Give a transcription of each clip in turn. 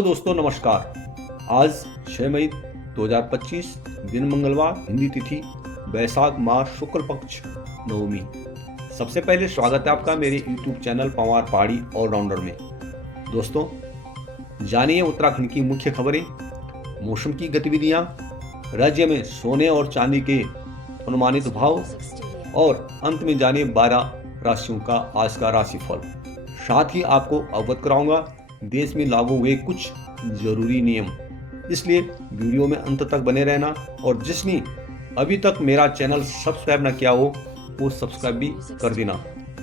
Hello दोस्तों, नमस्कार। आज 6 मई 2025 दिन मंगलवार, हिंदी तिथि वैशाख माह शुक्ल पक्ष नवमी। सबसे पहले स्वागत है आपका मेरे YouTube चैनल पवार पहाड़ी ऑलराउंडर में। दोस्तों, जानिए उत्तराखंड की मुख्य खबरें, मौसम की गतिविधियां, राज्य में सोने और चांदी के अनुमानित भाव और अंत में जानिए 12 राशियों का आज का राशिफल। साथ ही आपको अवगत कराऊंगा देश में लागू हुए कुछ जरूरी नियम। इसलिए वीडियो में अंत तक बने रहना और जिसने अभी तक मेरा चैनल सब्सक्राइब न किया हो वो सब्सक्राइब भी कर देना।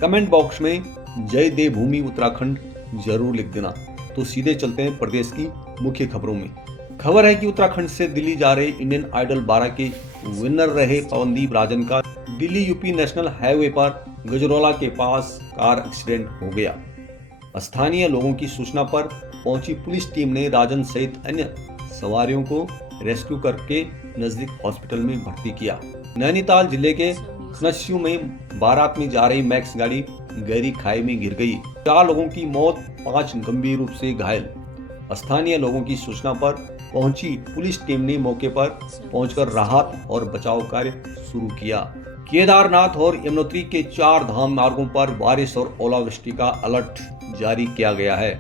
कमेंट बॉक्स में जय देवभूमि उत्तराखंड जरूर लिख देना। तो सीधे चलते हैं प्रदेश की मुख्य खबरों में। खबर है कि उत्तराखंड से दिल्ली जा रहे इंडियन आइडल 12 के विनर रहे पवनदीप राजन का दिल्ली यूपी नेशनल हाईवे पर गजरौला के पास कार एक्सीडेंट हो गया। स्थानीय लोगों की सूचना पर पहुंची पुलिस टीम ने राजन सहित अन्य सवारियों को रेस्क्यू करके नजदीक हॉस्पिटल में भर्ती किया। नैनीताल जिले के खनस्यू में बारात में जा रही मैक्स गाड़ी गहरी खाई में गिर गई। 4 लोगों की मौत, 5 गंभीर रूप से घायल। स्थानीय लोगों की सूचना पर पहुंची पुलिस टीम ने मौके पर पहुंचकर राहत और बचाव कार्य शुरू किया। केदारनाथ और यमुनोत्री के 4 धाम मार्गों पर बारिश और ओलावृष्टि का अलर्ट जारी किया गया है।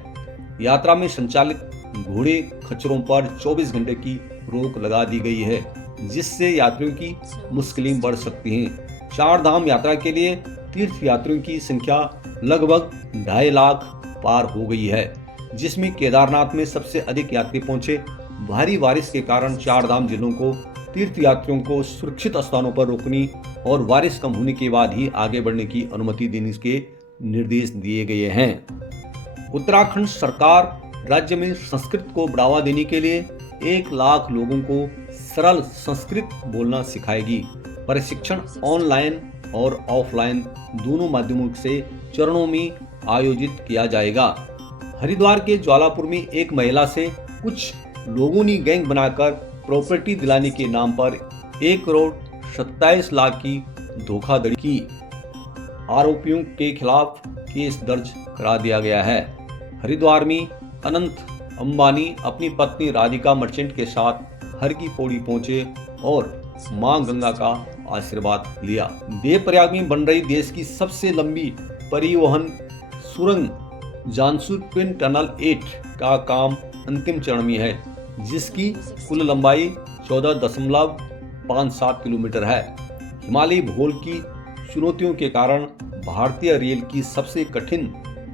यात्रा में संचालित घोड़े खच्चरों पर 24 घंटे की रोक लगा दी गई है, जिससे यात्रियों की मुश्किलें बढ़ सकती हैं। 4 धाम यात्रा के लिए तीर्थ यात्रियों की संख्या लगभग 2.5 लाख पार हो गई है, जिसमें केदारनाथ में सबसे अधिक यात्री पहुंचे। भारी बारिश के कारण 4 धाम जिलों को तीर्थ यात्रियों को सुरक्षित स्थानों पर रोकने और बारिश कम होने के बाद ही आगे बढ़ने की अनुमति देने के निर्देश दिए गए हैं। उत्तराखंड सरकार राज्य में संस्कृत को बढ़ावा देने के लिए 1 लाख लोगों को सरल संस्कृत बोलना सिखाएगी। प्रशिक्षण ऑनलाइन और ऑफलाइन दोनों माध्यमों से चरणों में आयोजित किया जाएगा। हरिद्वार के ज्वालापुर में एक महिला से कुछ लोगों ने गैंग बनाकर प्रॉपर्टी दिलाने के नाम पर 1 करोड़ 27 लाख की धोखाधड़ी की। आरोपियों के खिलाफ केस दर्ज करा दिया गया है। हरिद्वार में अनंत अंबानी अपनी पत्नी राधिका मर्चेंट के साथ हर की पौड़ी पहुंचे और मां गंगा का आशीर्वाद लिया। देवप्रयाग में बन रही देश की सबसे लंबी परिवहन सुरंग जांसू ट्विन टनल 8 का काम अंतिम चरण में है, जिसकी कुल लंबाई 14.57 किलोमीटर है। हिमालयी भूगोल की चुनौतियों के कारण भारतीय रेल की सबसे कठिन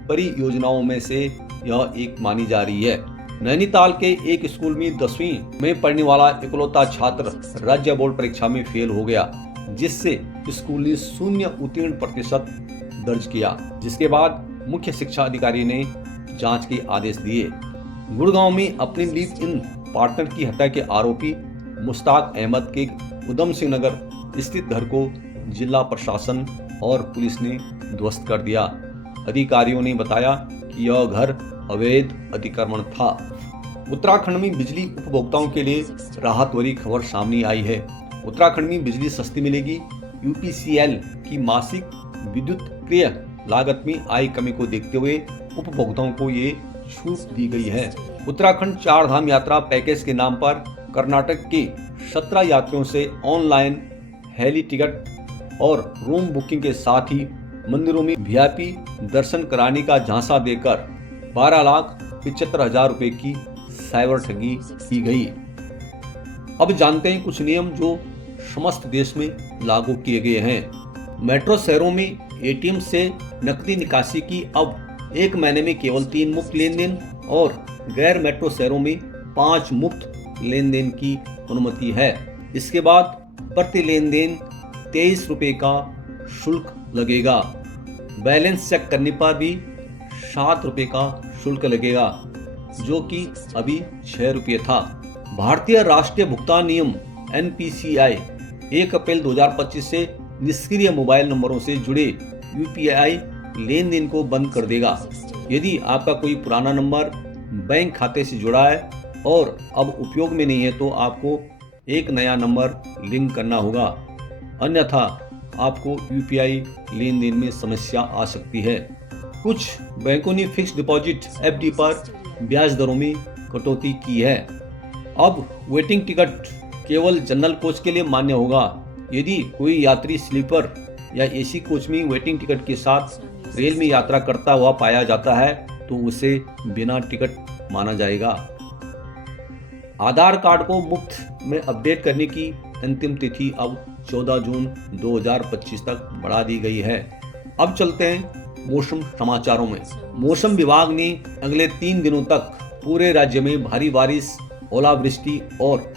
परियोजनाओं में से यह एक मानी जा रही है। नैनीताल के एक स्कूल में 10वीं में पढ़ने वाला इकलौता छात्र राज्य बोर्ड परीक्षा में फेल हो गया, जिससे स्कूल ने 0 उत्तीर्ण प्रतिशत दर्ज किया, जिसके बाद मुख्य शिक्षा अधिकारी ने जांच के आदेश दिए। गुड़गांव में अपने लिव इन पार्टनर की हत्या के आरोपी मुश्ताक अहमद के उधम सिंह नगर स्थित घर को जिला प्रशासन और पुलिस ने ध्वस्त कर दिया। अधिकारियों ने बताया कि यह घर अवैध अतिक्रमण था। उत्तराखंड में बिजली उपभोक्ताओं के लिए राहत भरी खबर सामने आई है। उत्तराखंड में बिजली सस्ती मिलेगी। यूपीसीएल की मासिक विद्युत क्रय लागत में आई कमी को देखते हुए उपभोक्ताओं को ये छूट दी गई है। उत्तराखंड 4 धाम यात्रा पैकेज के नाम पर कर्नाटक के 17 यात्रियों से ऑनलाइन हेली टिकट और रूम बुकिंग के साथ ही मंदिरों में वीआईपी दर्शन कराने का झांसा देकर 12,75,000 रुपए की साइबर ठगी की गई। अब जानते हैं कुछ नियम जो समस्त देश में लागू किए गए हैं। मेट्रो शहरों में एटीएम से नकदी निकासी की अब 1 महीने में केवल 3 मुफ्त लेन देन और गैर मेट्रो शहरों में 5 मुफ्त लेन देन की अनुमति है। इसके बाद प्रति लेन देन 23 रुपए का शुल्क लगेगा। बैलेंस चेक करने पर भी 7 रुपए का शुल्क लगेगा, जो कि अभी 6 रुपये था। भारतीय राष्ट्रीय भुगतान नियम NPCI 1 अप्रैल 2025 से निष्क्रिय मोबाइल नंबरों से जुड़े UPI लेन देन को बंद कर देगा। यदि आपका कोई पुराना नंबर बैंक खाते से जुड़ा है और अब उपयोग में नहीं है तो आपको एक नया नंबर लिंक करना होगा, अन्यथा आपको UPI लेन देन में समस्या आ सकती है। कुछ बैंकों ने फिक्स्ड डिपॉजिट FD पर ब्याज दरों में कटौती की है। अब वेटिंग टिकट केवल जनरल कोच के लिए मान्य होगा। यदि कोई यात्री स्लीपर या एसी कोच में वेटिंग टिकट के साथ रेल में यात्रा करता हुआ पाया जाता है तो उसे बिना टिकट माना जाएगा। आधार कार्ड को मुफ्त में अपडेट करने की अंतिम तिथि अब 14 जून 2025 तक बढ़ा दी गई है। अब चलते हैं मौसम समाचारों में। मौसम विभाग ने अगले 3 दिनों तक पूरे राज्य में भारी बारिश, ओलावृष्टि और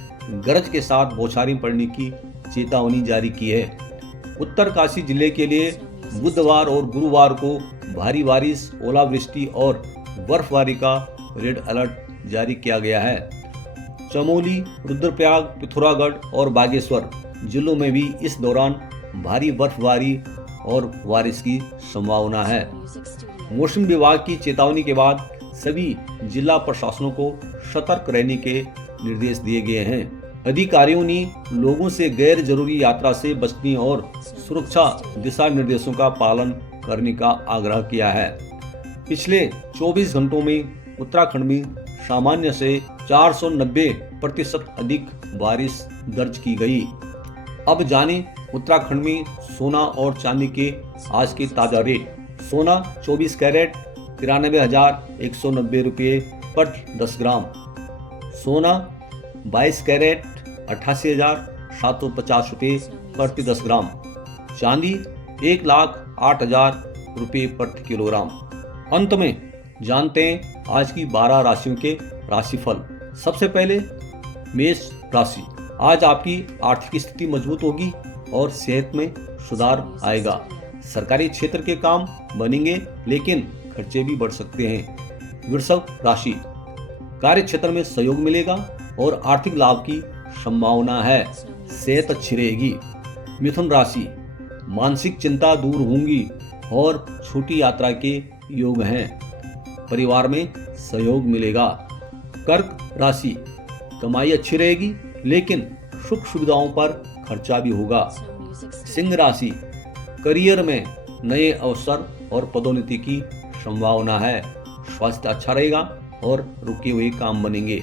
गरज के साथ बौछारें पड़ने की चेतावनी जारी की है। उत्तरकाशी जिले के लिए बुधवार और गुरुवार को भारी बारिश, ओलावृष्टि और बर्फबारी का रेड अलर्ट जारी किया गया है। चमोली, रुद्रप्रयाग, पिथौरागढ़ और बागेश्वर जिलों में भी इस दौरान भारी बर्फबारी और बारिश की संभावना है। मौसम विभाग की चेतावनी के बाद सभी जिला प्रशासनों को सतर्क रहने के निर्देश दिए गए हैं। अधिकारियों ने लोगों से गैर जरूरी यात्रा से बचने और सुरक्षा दिशा निर्देशों का पालन करने का आग्रह किया है। पिछले 24 घंटों में उत्तराखंड में सामान्य से 490% अधिक बारिश दर्ज की गई। अब जानें उत्तराखंड में सोना और चांदी के आज के ताजा रेट। सोना 24 कैरेट 93,190 रुपये प्रति 10 ग्राम। सोना 22 कैरेट 88,750 रुपये प्रति 10 ग्राम। चांदी 1,08,000 रुपये प्रति किलोग्राम। अंत में जानते हैं आज की 12 राशियों के राशिफल। सबसे पहले मेष राशि। आज आपकी आर्थिक स्थिति मजबूत होगी और सेहत में सुधार आएगा। सरकारी क्षेत्र के काम बनेंगे लेकिन खर्चे भी बढ़ सकते हैं। वृषभ राशि। कार्य क्षेत्र में सहयोग मिलेगा और आर्थिक लाभ की संभावना है। सेहत अच्छी रहेगी। मिथुन राशि। मानसिक चिंता दूर होंगी और छोटी यात्रा के योग हैं। परिवार में सहयोग मिलेगा। कर्क राशि। कमाई अच्छी रहेगी लेकिन सुख सुविधाओं पर खर्चा भी होगा। सिंह राशि। करियर में नए अवसर और पदोन्नति की संभावना है। स्वास्थ्य अच्छा रहेगा और रुके हुए काम बनेंगे।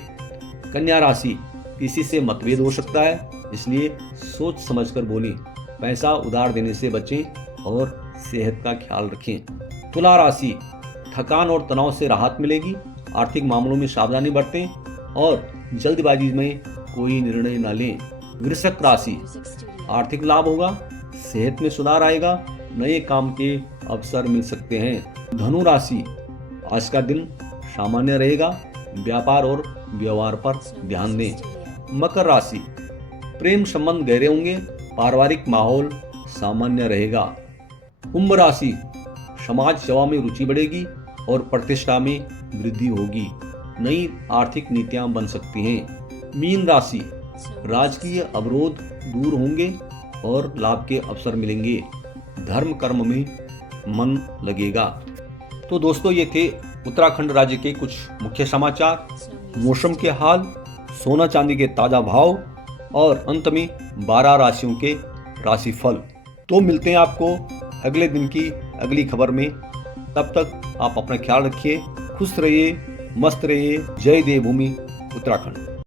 कन्या राशि। किसी से मतभेद हो सकता है इसलिए सोच समझकर बोलें। पैसा उधार देने से बचें और सेहत का ख्याल रखें। तुला राशि। थकान और तनाव से राहत मिलेगी। आर्थिक मामलों में सावधानी बरतें और जल्दबाजी में कोई निर्णय न लें। वृश्चिक राशि। आर्थिक लाभ होगा। सेहत में सुधार आएगा। नए काम के अवसर मिल सकते हैं। धनु राशि। आज का दिन सामान्य रहेगा। व्यापार और व्यवहार पर ध्यान दें। मकर राशि। प्रेम संबंध गहरे होंगे। पारिवारिक माहौल सामान्य रहेगा। कुंभ राशि। समाज सेवा में रुचि बढ़ेगी और प्रतिष्ठा में वृद्धि होगी। नई आर्थिक नीतियां बन सकती हैं। मीन राशि। राजकीय अवरोध दूर होंगे और लाभ के अवसर मिलेंगे। धर्म कर्म में मन लगेगा। तो दोस्तों ये थे उत्तराखंड राज्य के कुछ मुख्य समाचार, मौसम के हाल, सोना चांदी के ताजा भाव और अंत में 12 राशियों के राशिफल। तो मिलते हैं आपको अगले दिन की अगली खबर में। तब तक आप अपना ख्याल रखिए, खुश रहिए, मस्त रहिए। जय देवभूमि उत्तराखंड।